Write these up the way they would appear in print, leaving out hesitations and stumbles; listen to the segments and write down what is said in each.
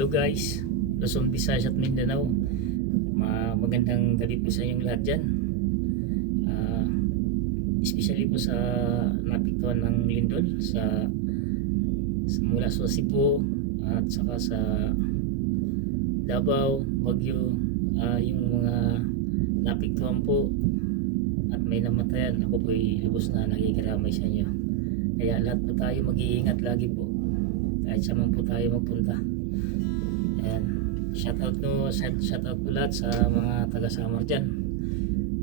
Hello guys, Luzon, Visayas at Mindanao. Magandang gabi po sa inyong lahat dyan. Especially po sa napiktuhan ng lindol mula sa Cebu at saka sa Davao, Baguio, yung mga napiktuhan po at may namatayan. Ako po ay lubos na nakikiramay sa inyo. Kaya lahat po tayo mag-iingat lagi po kahit saan man po tayo magpunta. Ayan, shoutout po lahat sa mga taga-Samar dyan.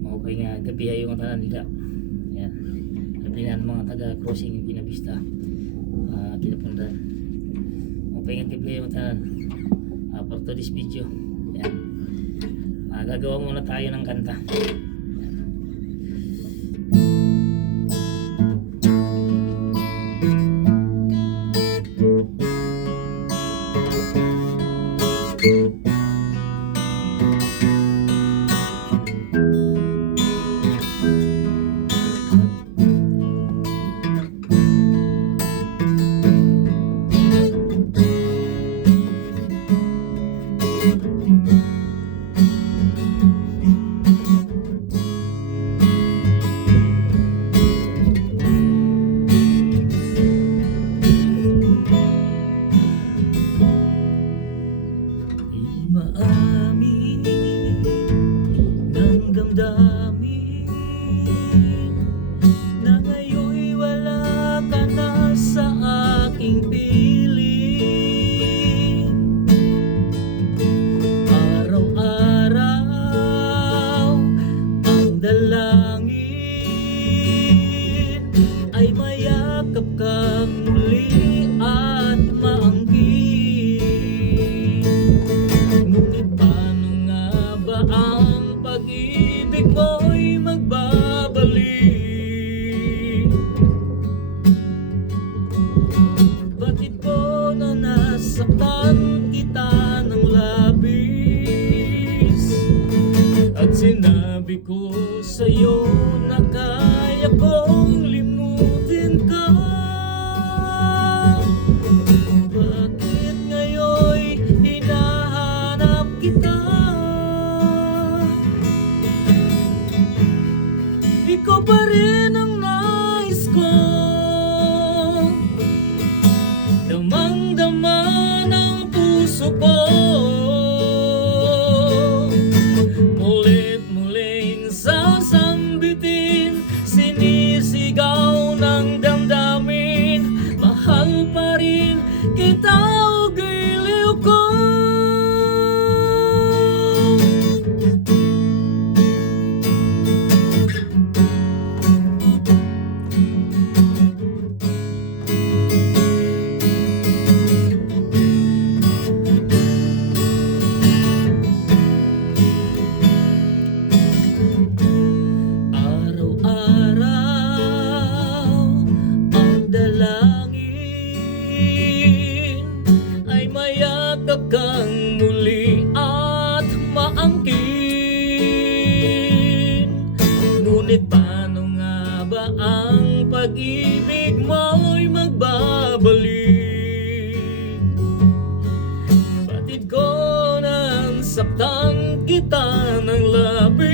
Maupay nga gabi ay yung tanan nila. Ayan, gabi nga mga taga-crossing Binavista kinapundan. Maupay nga gabi ay yung tanan. For today's video, ayan, gagawa muna tayo ng kanta. Maamin ng damdamin na ngayon'y wala ka na sa aking piling. Araw-araw ang dalangin ay mayakap kang muli at maangkin. Ang pag-ibig mo'y magbabalik. Bakit ko na nasaktan kita ng labis at sinabi ko sa'yo na kaya kong limutin ka? Bakit ngayon'y hinahanap kita? Ikaw pa rin ang nais ko, damang-dama ng puso ko. Mulit-muling sasambitin, sinisigaw ng damdamin. Mahal pa rin kita o giliw ko. Kang muli at maangkin. Ngunit paano nga ba ang pag-ibig mo'y magbabalik? Batid ko nang saktan kita ng labis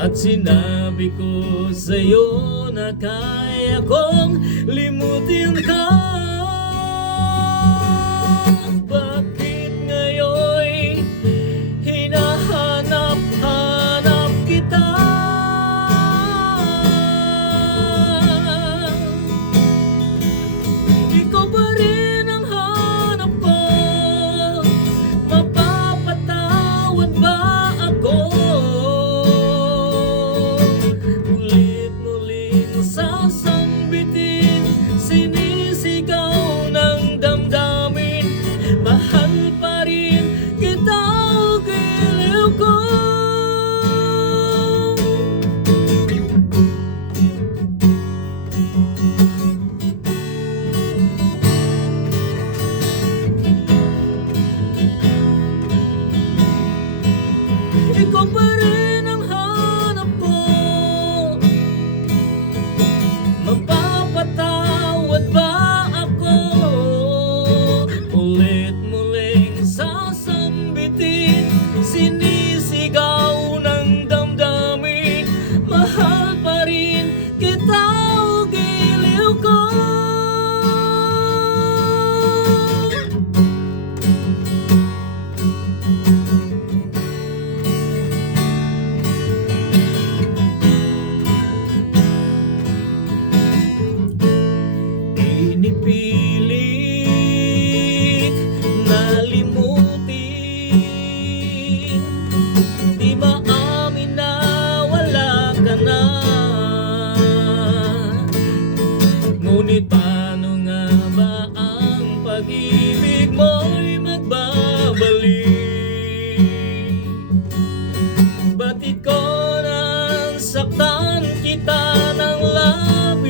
at sinabi ko sa'yo na kaya kong limutin ka. Bakit ngayon'y hinahanap-hanap kita? Ikaw pa rin ang hanap ko. Mapapatawad ba ako? Ulit-muling sasambitin, sinisigaw ng damdamin. Mahal pa rin kita o giliw ko. Ikaw pa rin ang hanap ko. Mapapatawad ba ako? pag-ibig mo'y magbabalik. Batid ko nang saktan kita ng labis,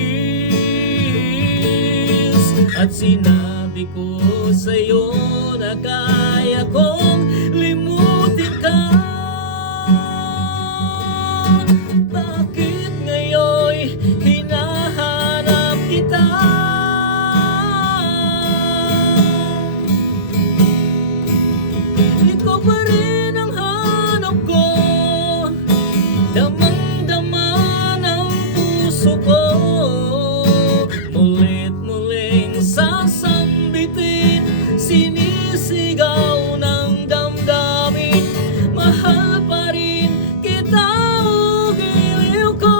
at sinabi ko sa'yo na kaya kong limutin ka. Bakit ngayon'y hinahanap kita? Ikaw pa rin ang hanap ko, damang-dama ng puso ko. Mulit-muling sasambitin, sinisigaw ng damdamin. Mahal pa rin kita, o giliw ko.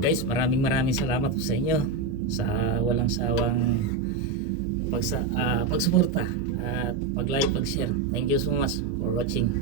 Guys, maraming salamat po sa inyo sa walang sawang pagsuporta at pag-like, pag-share. Thank you so much for watching.